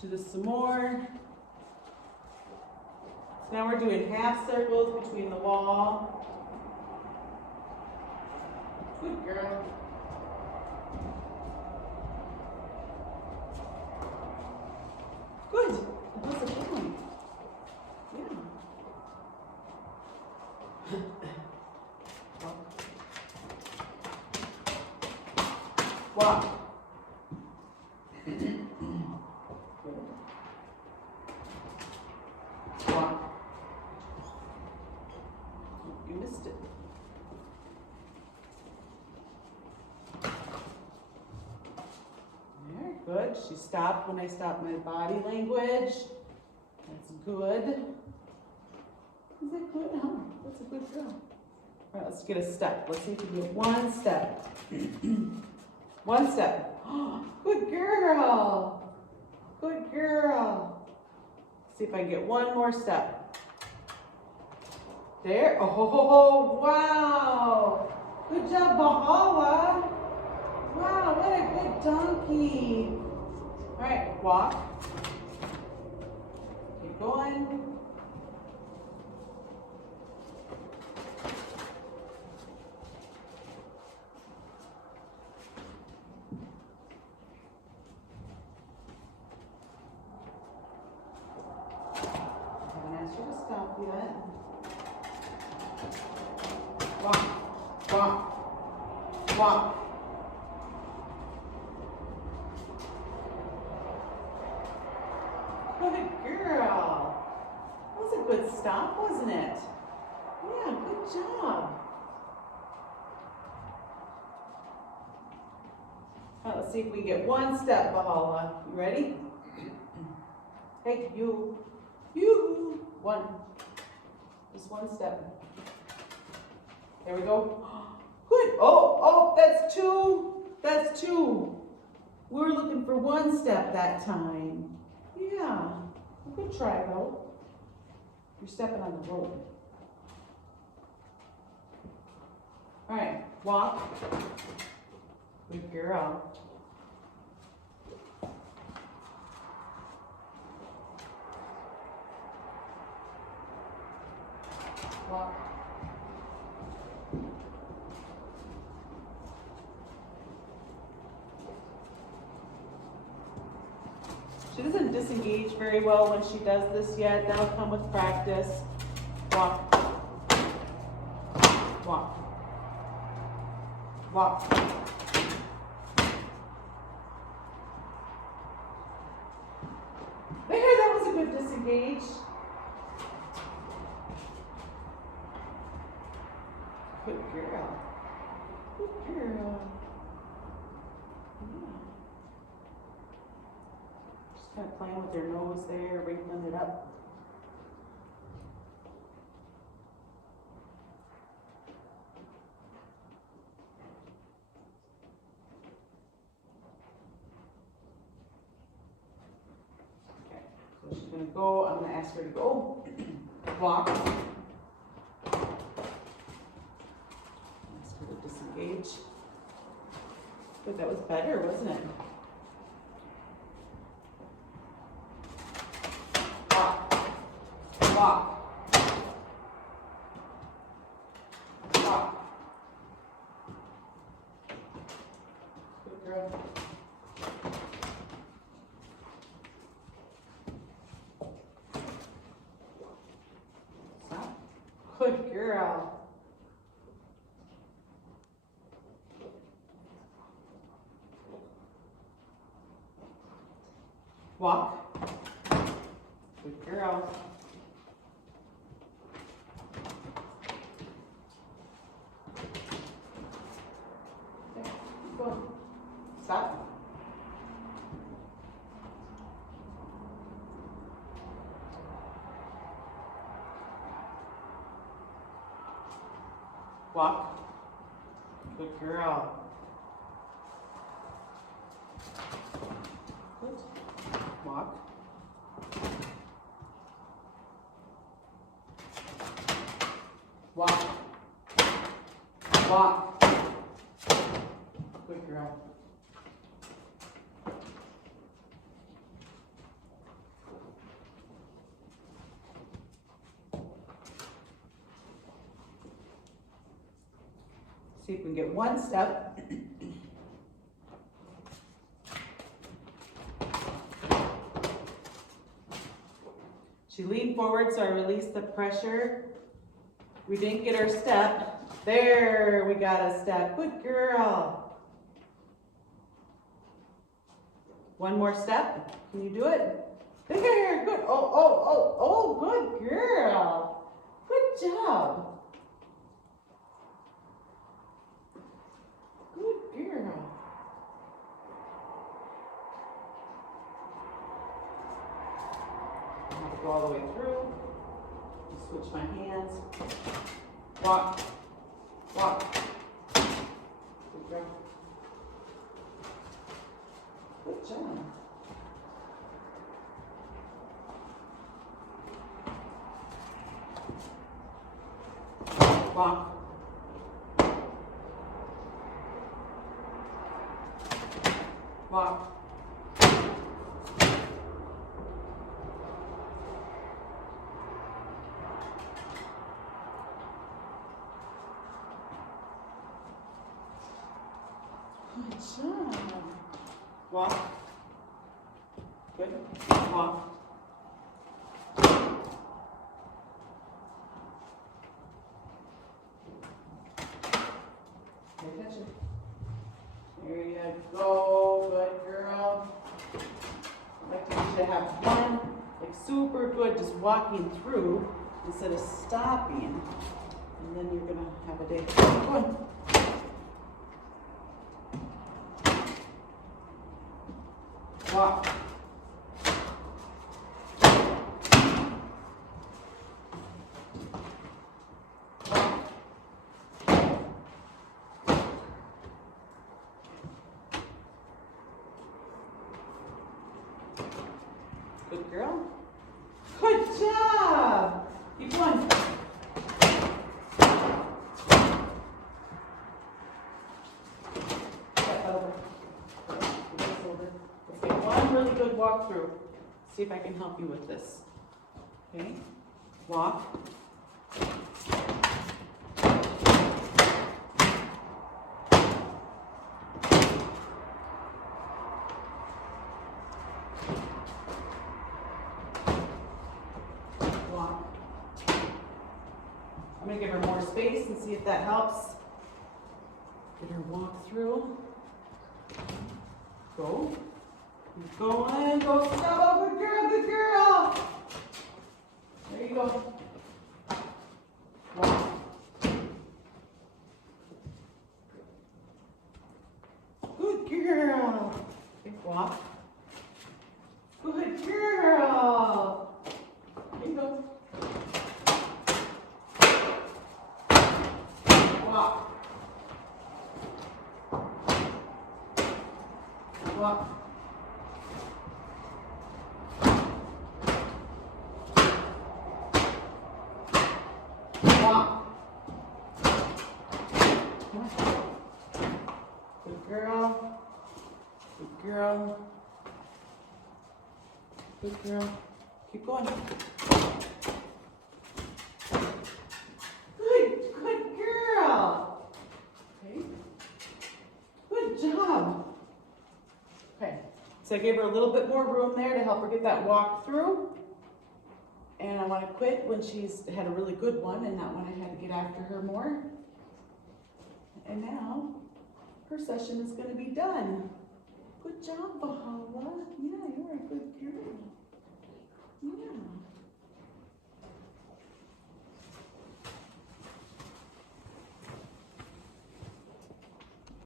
Do this some more. So now we're doing half circles between the wall. Good girl. Good. How's it going? Yeah. Walk. Walk. You missed it. There, good. She stopped when I stopped my body language. That's good. Is that good? Huh? That's a good girl. All right, let's get a step. Let's see if we can get one step. One step. Good girl. Good girl. Let's see if I can get one more step. There. Oh, wow. Good job, Valhalla. Wow, what a good donkey. All right, walk. Keep going. Stop yet. Walk, walk, walk. Good girl. That was a good stop, wasn't it? Yeah, good job. All right, let's see if we can get one step, Valhalla. You ready? Hey, you. One. Just one step. There we go. Good. Oh, that's two. That's two. We were looking for one step that time. Yeah. Good try, though. You're stepping on the rope. All right. Walk. Good girl. Walk. She doesn't disengage very well when she does this yet. That'll come with practice. Walk. Walk. Walk. There, that was a good disengage. Good girl. Good girl. Yeah. Just kind of playing with your nose there, wrinkling it up. Okay, so she's going to go. I'm going to ask her to go. Walk. Disengage. But that was better, wasn't it? Walk. Walk. Walk. Good girl. Stop. Good girl. Walk. Good girl. Okay, keep going. Stop. Walk. Good girl. Good. Walk. Walk. Walk. Good girl. See if we can get one step. She leaned forward, so I released the pressure. We didn't get our step. There, we got a step. Good girl. One more step. Can you do it? There, good. Oh, good girl. Good job. Good girl. I have to go all the way through. Switch my hands. Walk. Walk. Good girl. Good job. Walk. Walk. Good job. Walk. Good. Walk. Pay attention. There you go. Good girl. I'd like to get you to have one, like super good, just walking through instead of stopping. And then you're gonna have a day. Go on. Walk. Good girl. Good job. Keep going. Step over. This over. Let's get one really good walk through. See if I can help you with this. Okay. Walk. I'm going to give her more space and see if that helps. Get her walk through. Go. Keep going. Go. Stop. Good girl. Good girl. There you go. Walk. Good girl. Okay, walk. Good girl. There you go. Walk. Walk. Walk. Good girl. Good girl. Good girl. Keep going. Good girl. Okay. Good job. Okay. So I gave her a little bit more room there to help her get that walk through. And I want to quit when she's had a really good one and not when I had to get after her more. And now her session is going to be done. Good job,